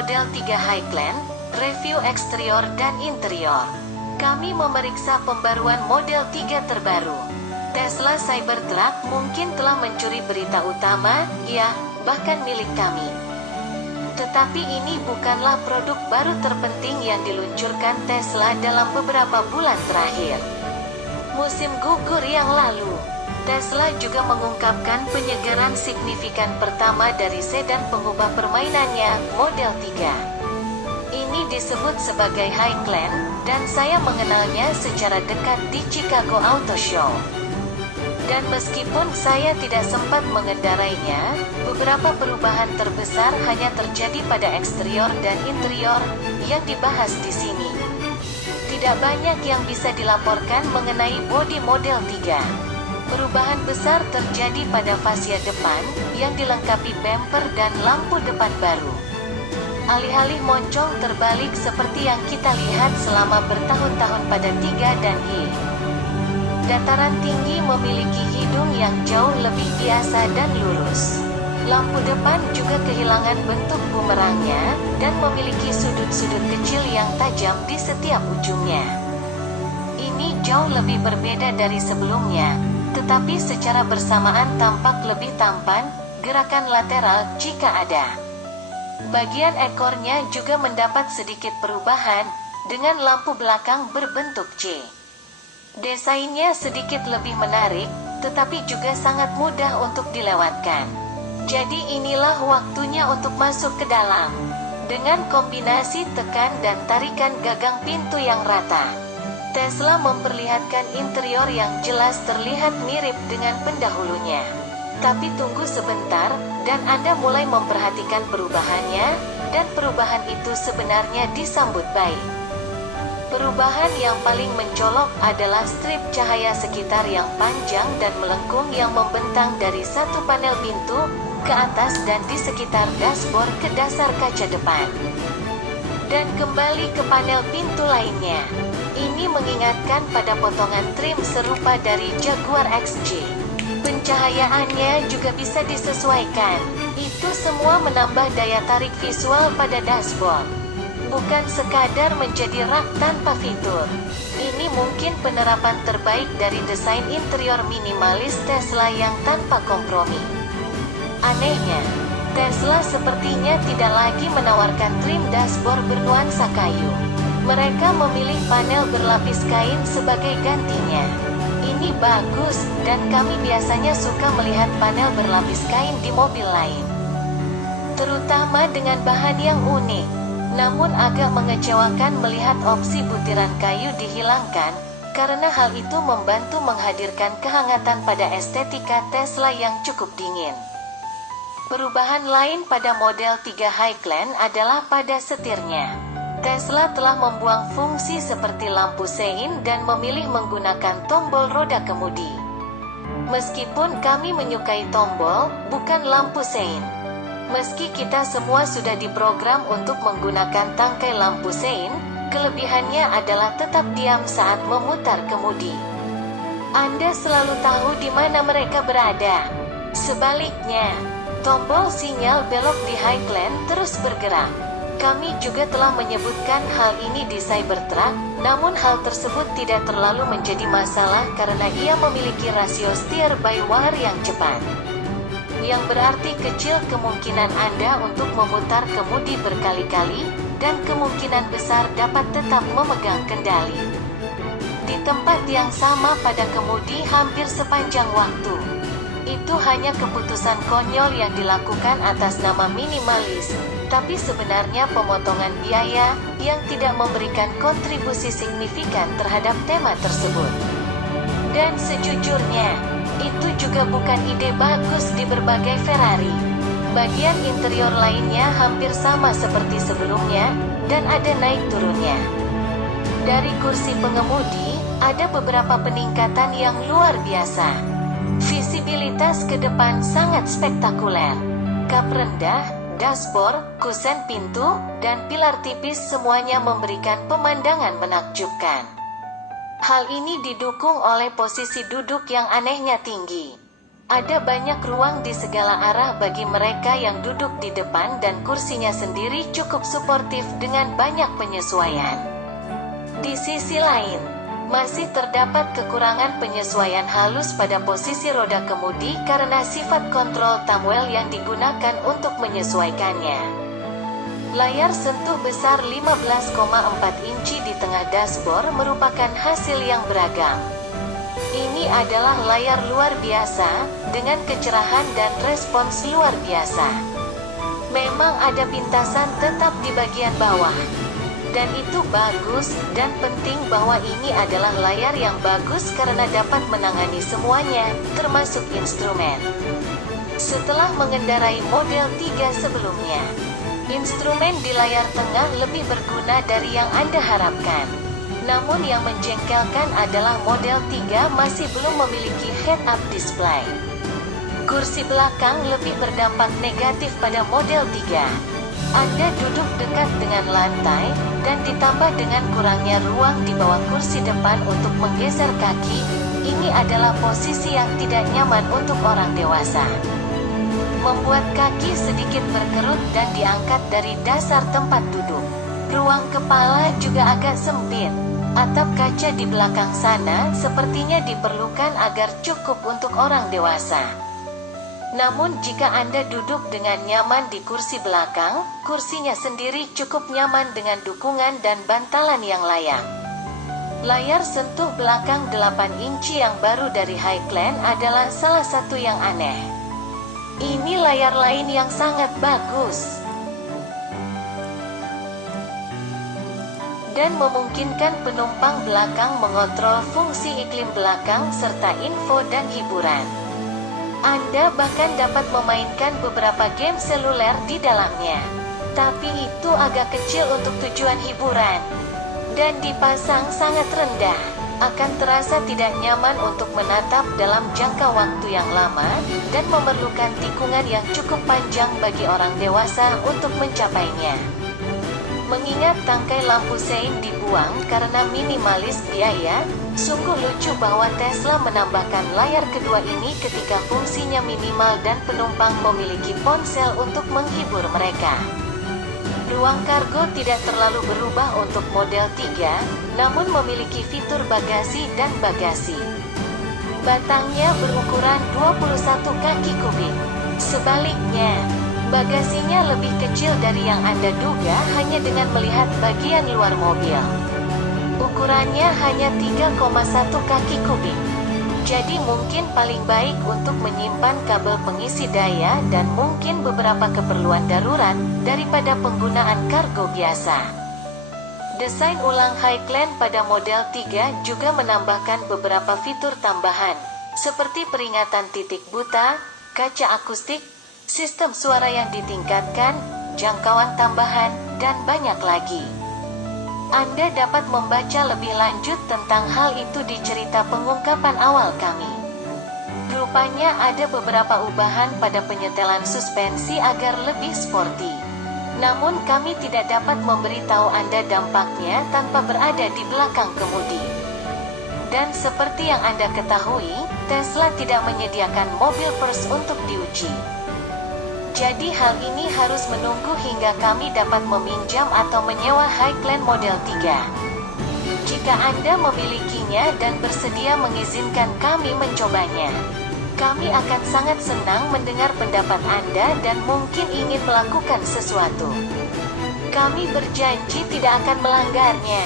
Model 3 Highland, review eksterior dan interior. Kami memeriksa pembaruan Model 3 terbaru. Tesla Cybertruck mungkin telah mencuri berita utama, ya, bahkan milik kami. Tetapi ini bukanlah produk baru terpenting yang diluncurkan Tesla dalam beberapa bulan terakhir. Musim gugur yang lalu, Tesla juga mengungkapkan penyegaran signifikan pertama dari sedan pengubah permainannya, Model 3. Ini disebut sebagai Highland, dan saya mengenalnya secara dekat di Chicago Auto Show. Dan meskipun saya tidak sempat mengendarainya, beberapa perubahan terbesar hanya terjadi pada eksterior dan interior yang dibahas di sini. Tidak banyak yang bisa dilaporkan mengenai bodi Model 3. Perubahan besar terjadi pada fascia depan, yang dilengkapi bumper dan lampu depan baru. Alih-alih moncong terbalik seperti yang kita lihat selama bertahun-tahun pada 3 dan Y. Dataran tinggi memiliki hidung yang jauh lebih biasa dan lurus. Lampu depan juga kehilangan bentuk bumerangnya, dan memiliki sudut-sudut kecil yang tajam di setiap ujungnya. Ini jauh lebih berbeda dari sebelumnya, tetapi secara bersamaan tampak lebih tampan, gerakan lateral jika ada. Bagian ekornya juga mendapat sedikit perubahan, dengan lampu belakang berbentuk C. Desainnya sedikit lebih menarik, tetapi juga sangat mudah untuk dilewatkan. Jadi inilah waktunya untuk masuk ke dalam. Dengan kombinasi tekan dan tarikan gagang pintu yang rata, Tesla memperlihatkan interior yang jelas terlihat mirip dengan pendahulunya. Tapi tunggu sebentar, dan Anda mulai memperhatikan perubahannya, dan perubahan itu sebenarnya disambut baik. Perubahan yang paling mencolok adalah strip cahaya sekitar yang panjang dan melengkung yang membentang dari satu panel pintu ke atas dan di sekitar dashboard ke dasar kaca depan. Dan kembali ke panel pintu lainnya. Ini mengingatkan pada potongan trim serupa dari Jaguar XJ. Pencahayaannya juga bisa disesuaikan. Itu semua menambah daya tarik visual pada dashboard. Bukan sekadar menjadi rak tanpa fitur. Ini mungkin penerapan terbaik dari desain interior minimalis Tesla yang tanpa kompromi. Anehnya, Tesla sepertinya tidak lagi menawarkan trim dashboard bernuansa kayu. Mereka memilih panel berlapis kain sebagai gantinya. Ini bagus, dan kami biasanya suka melihat panel berlapis kain di mobil lain. Terutama dengan bahan yang unik. Namun agak mengecewakan melihat opsi butiran kayu dihilangkan, karena hal itu membantu menghadirkan kehangatan pada estetika Tesla yang cukup dingin. Perubahan lain pada Model 3 Highland adalah pada setirnya. Tesla telah membuang fungsi seperti lampu sein dan memilih menggunakan tombol roda kemudi. Meskipun kami menyukai tombol, bukan lampu sein. Meski kita semua sudah diprogram untuk menggunakan tangkai lampu sein, kelebihannya adalah tetap diam saat memutar kemudi. Anda selalu tahu di mana mereka berada. Sebaliknya, tombol sinyal belok di Highland terus bergerak. Kami juga telah menyebutkan hal ini di Cybertruck, namun hal tersebut tidak terlalu menjadi masalah karena ia memiliki rasio steer-by-wire yang cepat. Yang berarti kecil kemungkinan Anda untuk memutar kemudi berkali-kali, dan kemungkinan besar dapat tetap memegang kendali di tempat yang sama pada kemudi hampir sepanjang waktu. Itu hanya keputusan konyol yang dilakukan atas nama minimalis, tapi sebenarnya pemotongan biaya yang tidak memberikan kontribusi signifikan terhadap tema tersebut. Dan sejujurnya, itu juga bukan ide bagus di berbagai Ferrari. Bagian interior lainnya hampir sama seperti sebelumnya, dan ada naik turunnya. Dari kursi pengemudi, ada beberapa peningkatan yang luar biasa. Visibilitas ke depan sangat spektakuler. Kap rendah, dashboard, kusen pintu, dan pilar tipis semuanya memberikan pemandangan menakjubkan. Hal ini didukung oleh posisi duduk yang anehnya tinggi. Ada banyak ruang di segala arah bagi mereka yang duduk di depan dan kursinya sendiri cukup suportif dengan banyak penyesuaian. Di sisi lain, masih terdapat kekurangan penyesuaian halus pada posisi roda kemudi karena sifat kontrol thumbwheel yang digunakan untuk menyesuaikannya. Layar sentuh besar 15,4 inci di tengah dashboard merupakan hasil yang beragam. Ini adalah layar luar biasa, dengan kecerahan dan respons luar biasa. Memang ada pintasan tetap di bagian bawah. Dan itu bagus, dan penting bahwa ini adalah layar yang bagus karena dapat menangani semuanya, termasuk instrumen. Setelah mengendarai model 3 sebelumnya, instrumen di layar tengah lebih berguna dari yang Anda harapkan. Namun yang menjengkelkan adalah model 3 masih belum memiliki head-up display. Kursi belakang lebih berdampak negatif pada model 3. Anda duduk dekat dengan lantai, dan ditambah dengan kurangnya ruang di bawah kursi depan untuk menggeser kaki, ini adalah posisi yang tidak nyaman untuk orang dewasa. Membuat kaki sedikit berkerut dan diangkat dari dasar tempat duduk. Ruang kepala juga agak sempit. Atap kaca di belakang sana sepertinya diperlukan agar cukup untuk orang dewasa. Namun jika Anda duduk dengan nyaman di kursi belakang, kursinya sendiri cukup nyaman dengan dukungan dan bantalan yang layak. Layar sentuh belakang 8 inci yang baru dari Highland adalah salah satu yang aneh. Ini layar lain yang sangat bagus dan memungkinkan penumpang belakang mengontrol fungsi iklim belakang serta info dan hiburan. Anda bahkan dapat memainkan beberapa game seluler di dalamnya. Tapi itu agak kecil untuk tujuan hiburan. Dan dipasang sangat rendah. Akan terasa tidak nyaman untuk menatap dalam jangka waktu yang lama, dan memerlukan tikungan yang cukup panjang bagi orang dewasa untuk mencapainya. Mengingat tangkai lampu sein dibuang karena minimalis biaya, sungguh lucu bahwa Tesla menambahkan layar kedua ini ketika fungsinya minimal dan penumpang memiliki ponsel untuk menghibur mereka. Ruang kargo tidak terlalu berubah untuk model 3, namun memiliki fitur bagasi dan bagasi. Batangnya berukuran 21 kaki kubik. Sebaliknya, bagasinya lebih kecil dari yang Anda duga hanya dengan melihat bagian luar mobil. Ukurannya hanya 3,1 kaki kubik. Jadi mungkin paling baik untuk menyimpan kabel pengisi daya dan mungkin beberapa keperluan darurat, daripada penggunaan kargo biasa. Desain ulang Highland pada model 3 juga menambahkan beberapa fitur tambahan, seperti peringatan titik buta, kaca akustik, sistem suara yang ditingkatkan, jangkauan tambahan, dan banyak lagi. Anda dapat membaca lebih lanjut tentang hal itu di cerita pengungkapan awal kami. Rupanya ada beberapa ubahan pada penyetelan suspensi agar lebih sporty. Namun kami tidak dapat memberitahu Anda dampaknya tanpa berada di belakang kemudi. Dan seperti yang Anda ketahui, Tesla tidak menyediakan mobil Pers untuk diuji. Jadi hal ini harus menunggu hingga kami dapat meminjam atau menyewa Highland model 3. Jika Anda memilikinya dan bersedia mengizinkan kami mencobanya, kami akan sangat senang mendengar pendapat Anda dan mungkin ingin melakukan sesuatu. Kami berjanji tidak akan melanggarnya.